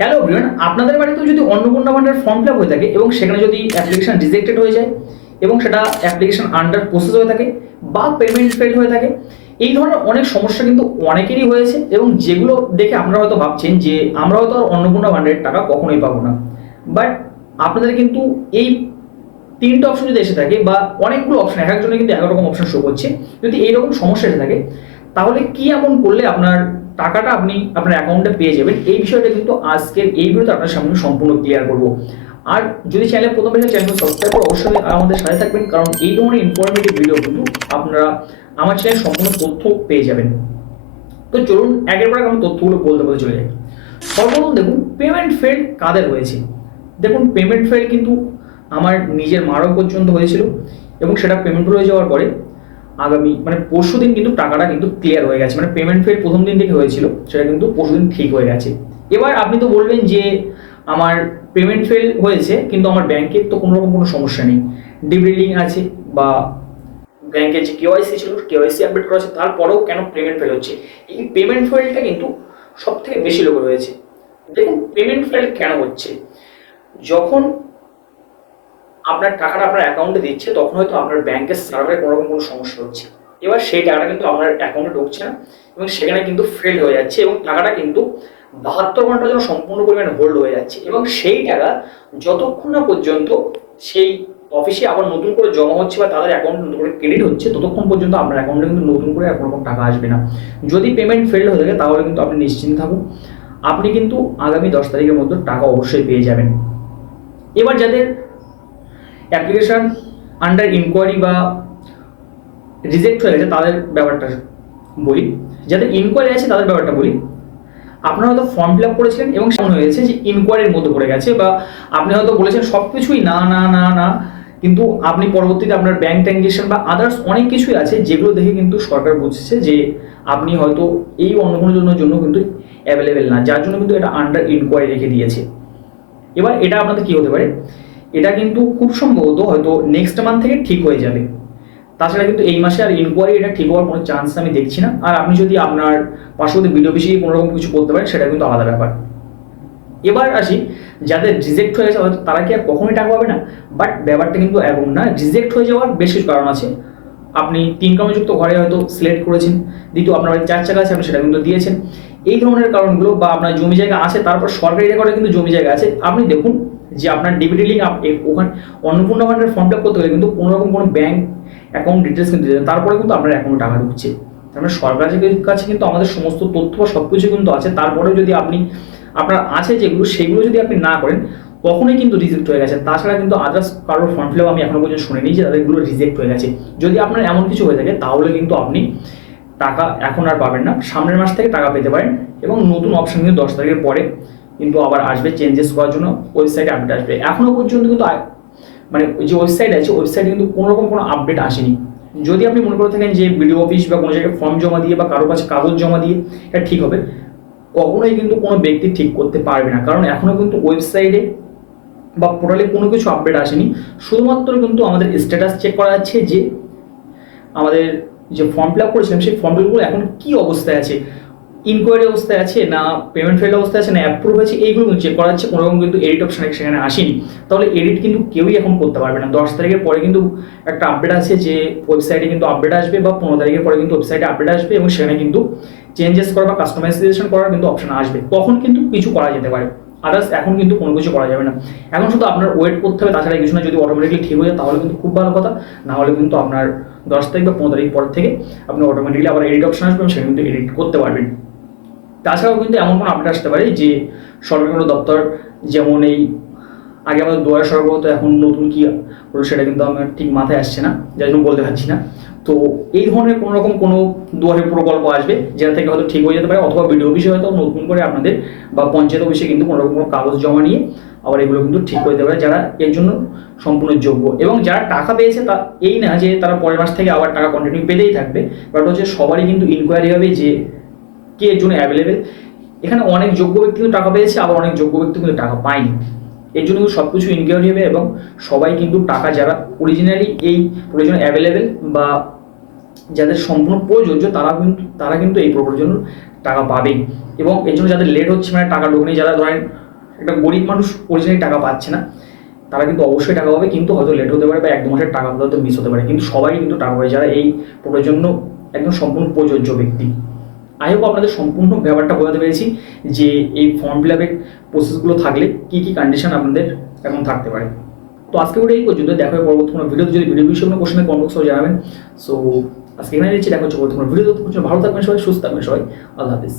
Hello everyone, আপনাদের বাড়িতেও যদি অন্নপূর্ণা ফান্ডের ফর্ম ফিল আপ হয়ে থাকে এবং সেখানে যদি অ্যাপ্লিকেশন রিজেক্টেড হয়ে যায় এবং সেটা অ্যাপ্লিকেশন আন্ডার প্রসেস হয়ে থাকে বা পেমেন্ট ফেল হয়ে থাকে, এই ধরনের অনেক সমস্যা কিন্তু অনেকেরই হয়েছে এবং যেগুলো দেখে আপনারা হয়তো ভাবছেন যে আমরা হয়তো আর অন্নপূর্ণা ফান্ডের টাকা কখনোই পাবো না। বাট আপনাদের কিন্তু এই তিনটে অপশন যদি এসে থাকে বা অনেকগুলো অপশন, এক একজনে কিন্তু এক রকম অপশন শো করছে, যদি এইরকম সমস্যা এসে থাকে তাহলে কি এমন করলে আপনার টাকাটা আপনি আপনার অ্যাকাউন্টে পেয়ে যাবেন, এই বিষয়টা কিন্তু আজকের এই ভিডিওতে আপনার সামনে সম্পূর্ণ ক্লিয়ার করব। আর যদি চ্যানেলে প্রথম এসে চ্যানেল সাবস্ক্রাইব করে অবশ্যই আমাদের সাথে থাকবেন, কারণ এই ধরনের ইনফরমেটিভ ভিডিও কিন্তু আপনারা আমার চ্যানেলে সম্পূর্ণ তথ্য পেয়ে যাবেন। তো চলুন একের পর এক আমি তথ্যগুলো বলতে বলতে চলে যাই। সর্বপ্রথম দেখুন পেমেন্ট ফেল কাদের হয়েছে। দেখুন পেমেন্ট ফেল কিন্তু আমার নিজের মারও পর্যন্ত হয়েছিল এবং সেটা পেমেন্ট হয়ে যাওয়ার পরে আগামী পরশু দিন কিন্তু টাকাটা কিন্তু ক্লিয়ার হয়ে গেছে। পেমেন্ট ফেল প্রথম দিন থেকে হয়েছিল, সেটা কিন্তু পরশু দিন ঠিক হয়ে গেছে। এবার আপনি তো বলবেন যে আমার পেমেন্ট ফেল হয়েছে কিন্তু আমার ব্যাংকের তো কোনো রকম কোনো সমস্যা নেই, ডিবিলিং আছে বা ব্যাংকের যে কেওয়াইসি ছিল কেওয়াইসি আপডেট করা আছে, তারপরেও কেন পেমেন্ট ফেল হচ্ছে? এই পেমেন্ট ফেলটা কিন্তু সব থেকে বেশি লোক রয়েছে। দেখুন পেমেন্ট ফেল কেন হচ্ছে, যখন আপনার টাকাটা আপনার অ্যাকাউন্টে দিচ্ছে তখন হয়তো আপনার ব্যাংকের সার্ভারে কোনো রকম কোনো সমস্যা হচ্ছে। এবার সেই টাকাটা কিন্তু আপনার অ্যাকাউন্টে ঢুকছে না এবং সেখানে কিন্তু ফেল হয়ে যাচ্ছে এবং টাকাটা কিন্তু 72 ঘন্টার জন্য সম্পূর্ণ পরিমাণে হোল্ড হয়ে যাচ্ছে এবং সেই টাকা যতক্ষণ না পর্যন্ত সেই অফিসে আবার নতুন করে জমা হচ্ছে বা তাদের অ্যাকাউন্টে নতুন করে ক্রেডিট হচ্ছে ততক্ষণ পর্যন্ত আপনার অ্যাকাউন্টে কিন্তু নতুন করে কোনো রকম টাকা আসবে না। যদি পেমেন্ট ফেল হয়ে থাকে তাহলে কিন্তু আপনি নিশ্চিন্ত থাকুন, আপনি কিন্তু আগামী 10 তারিখের মধ্যে টাকা অবশ্যই পেয়ে যাবেন। এবার যাদের অ্যাপ্লিকেশন আন্ডার ইনকোয়ারি বা রিজেক্ট হয়ে গেছে তাদের ব্যাপারটা বলি, যাদের ইনকোয়ারি আছে তাদের ব্যাপারটা বলি। আপনারা হয়তো ফর্ম ফিল আপ করেছিলেন এবং সেমন হয়ে গেছে যে ইনকোয়ারির মধ্যে পড়ে গেছে, বা আপনি হয়তো বলেছেন সব কিছুই না না না না, কিন্তু আপনি পরবর্তীতে আপনার ব্যাংক ট্রানজেকশন বা আদার্স অনেক কিছুই আছে যেগুলো দেখে কিন্তু সরকার বুঝছে যে আপনি হয়তো এই অন্য কোনো জন্য কিন্তু অ্যাভেলেবেল না, যার জন্য কিন্তু এটা আন্ডার ইনকোয়ারি রেখে দিয়েছে। এবার এটা আপনাদের কি হতে পারে, এটা কিন্তু খুব সম্ভবত হয়তো নেক্সট মান্থ থেকে ঠিক হয়ে যাবে। তাছাড়া কিন্তু এই মাসে আর ইনকোয়ারি এটা ঠিক হওয়ার কোনো চান্স আমি দেখছি না। আর আপনি যদি আপনার পার্শ্ববর্তী বিডিও অফিসে কোনো রকম কিছু করতে পারেন সেটা কিন্তু আলাদা ব্যাপার। এবার আসি যাদের রিজেক্ট হয়ে গেছে হয়তো তারা কি আর কখনোই টাকা পাবে না, বাট ব্যাপারটা কিন্তু এমন না। রিজেক্ট হয়ে যাওয়ার বেশ কিছু কারণ আছে। আপনি 3 কর্মযুক্ত ঘরে হয়তো সিলেক্ট করেছেন, দ্বিতীয় আপনার বাড়িতে 4 চাকা আছে আপনি সেটা কিন্তু দিয়েছেন, এই ধরনের কারণগুলো, বা আপনার জমি জায়গা আছে তারপর সরকারি রেকর্ডে কিন্তু জমি জায়গা আছে। আপনি দেখুন যে আপনার ডিবিটি লিঙ্ক ওখানে অন্নপূর্ণা ফান্ডের ফর্ম ফিল আপ করতে গেলে কিন্তু কোনো রকম কোনো ব্যাংক অ্যাকাউন্ট ডিটেলস কিন্তু দেবেন, তারপরে কিন্তু আপনার অ্যাকাউন্টে টাকা ঢুকছে। তার মানে সরকারের কাছে কিন্তু আমাদের সমস্ত তথ্য বা সব কিছু কিন্তু আছে, তারপরেও যদি আপনি আপনার আছে যেগুলো সেগুলো যদি আপনি না করেন তখনই কিন্তু রিজেক্ট হয়ে গেছে। তাছাড়া কিন্তু আদার্স কারোর ফর্ম ফিল আপ আমি এখনো পর্যন্ত শুনিনি যে তাদেরগুলো রিজেক্ট হয়ে গেছে। যদি আপনার এমন কিছু হয়ে থাকে তাহলে কিন্তু আপনি টাকা এখন আর পাবেন না, সামনের মাস থেকে টাকা পেতে পারেন। এবং নতুন অপশন কিন্তু 10 তারিখের পরে কিন্তু আবার আসবে, চেঞ্জেস করার জন্য ওয়েবসাইটে আপডেট আসবে। এখনো পর্যন্ত কিন্তু যে ওয়েবসাইট আছে ওয়েবসাইটে কিন্তু কোনো রকম কোনো আপডেট আসেনি। যদি আপনি মনে করে থাকেন যে বিডিও অফিস বা কোনো জায়গায় ফর্ম জমা দিয়ে বা কারো কাছে কাগজ জমা দিয়ে এটা ঠিক হবে, কখনোই কিন্তু কোনো ব্যক্তি ঠিক করতে পারবে না, কারণ এখনো কিন্তু ওয়েবসাইটে বা পোর্টালে কোনো কিছু আপডেট আসেনি। শুধুমাত্র কিন্তু আমাদের স্ট্যাটাস চেক করা যাচ্ছে যে আমাদের যে ফর্ম ফিল আপ করেছিলাম সেই ফর্ম ফিলগুলো এখন কী অবস্থায় আছে, ইনকোয়ারি অবস্থায় আছে না পেমেন্ট ফেল অবস্থায় আছে না অ্যাপ্রুভ আছে, এইগুলো কিন্তু চেক করা যাচ্ছে। কোনো রকম কিন্তু এডিট অপশন সেখানে আসেনি, তাহলে এডিট কিন্তু কেউই এখন করতে পারবে না। 10 তারিখের পরে কিন্তু একটা আপডেট আছে যে ওয়েবসাইটে কিন্তু আপডেট আসবে, বা 15 তারিখের পরে কিন্তু ওয়েবসাইটে আপডেট আসবে এবং সেখানে কিন্তু চেঞ্জেস করা বা কাস্টমাইজেশন করার কিন্তু অপশন আসবে, তখন কিন্তু কিছু করা যেতে পারে। আদার্স এখন কিন্তু কোনো কিছু করা যাবে না, এখন শুধু আপনার ওয়েট করতে হবে। তাছাড়া কিছু না, যদি অটোমেটিকলি ঠিক হয়ে যায় তাহলে কিন্তু খুব ভালো কথা, না হলে কিন্তু আপনার 10 তারিখ বা 15 তারিখ পর থেকে আপনি অটোমেটিকলি আবার এডিট অপশন আসবে এবং সেখানে কিন্তু এডিট করতে পারবেন। তাছাড়াও কিন্তু এমন কোনো আপডেট আসতে পারে যে সরকারি কোনো দপ্তর, যেমন এই আগে আমাদের দুয়ারে সরকার হতো, এখন নতুন কি হলো সেটা কিন্তু আমার ঠিক মাথায় আসছে না, যার জন্য বলতে পারছি না। তো এই ধরনের কোনো রকম কোনো দুয়ারে প্রকল্প আসবে যেটা থেকে হয়তো ঠিক হয়ে যেতে পারে, অথবা বিডিও অফিসে হয়তো নতুন করে আপনাদের বা পঞ্চায়েত অফিসে কিন্তু কোনো রকম কোনো কাগজ জমা নিয়ে আবার এগুলো কিন্তু ঠিক হয়ে যেতে পারে, যারা এর জন্য সম্পূর্ণ যোগ্য। এবং যারা টাকা পেয়েছে তা এই না যে তারা পরের মাস থেকে আবার টাকা কন্টিনিউ পেতেই থাকবে, বাট হচ্ছে সবারই কিন্তু ইনকোয়ারি হবে যে কে এর জন্য অ্যাভেলেবেল। এখানে অনেক যোগ্য ব্যক্তি কিন্তু টাকা পেয়েছে, আবার অনেক যোগ্য ব্যক্তি কিন্তু টাকা পায়নি। এর জন্য কিন্তু সব কিছু ইনকোয়ারি হবে এবং সবাই কিন্তু টাকা যারা অরিজিনালি এই প্রয়োজনে অ্যাভেলেবেল বা যাদের সম্পূর্ণ প্রযোজ্য তারা কিন্তু এই প্রকল্পের জন্য টাকা পাবেই। এবং এর জন্য যাদের লেট হচ্ছে টাকা ঢোকেনি, যারা ধরেন একটা গরিব মানুষ অরিজিনালি টাকা পাচ্ছে না, তারা কিন্তু অবশ্যই টাকা পাবে, কিন্তু হয়তো লেট হতে পারে বা 1-2 মাসের টাকা হয়তো মিস হতে পারে, কিন্তু সবাই কিন্তু টাকা পাবে যারা এই প্রোটোর জন্য একদম সম্পূর্ণ প্রযোজ্য ব্যক্তি। আই হোপ আপনাদের সম্পূর্ণ ব্যাপারটা বোঝাতে পেরেছি যে এই ফর্ম ফিল আপের প্রসেসগুলো থাকলে কী কী কন্ডিশন আপনাদের এখন থাকতে পারে। তো আজকে ভিডিও এই পর্যন্ত, দেখা হয় পরবর্তী কোনো ভিডিওতে। যদি ভিডিও বিষয়ে কোনো কোশ্চেনে কমেন্ট বক্সে জানাবেন। সো আজকে এখানে দিচ্ছি, দেখা হচ্ছে পরবর্তী কোনো ভিডিও। ভালো থাকবেন সবাই, সুস্থ থাকবেন সবাই, আল্লাহ হাফিজ।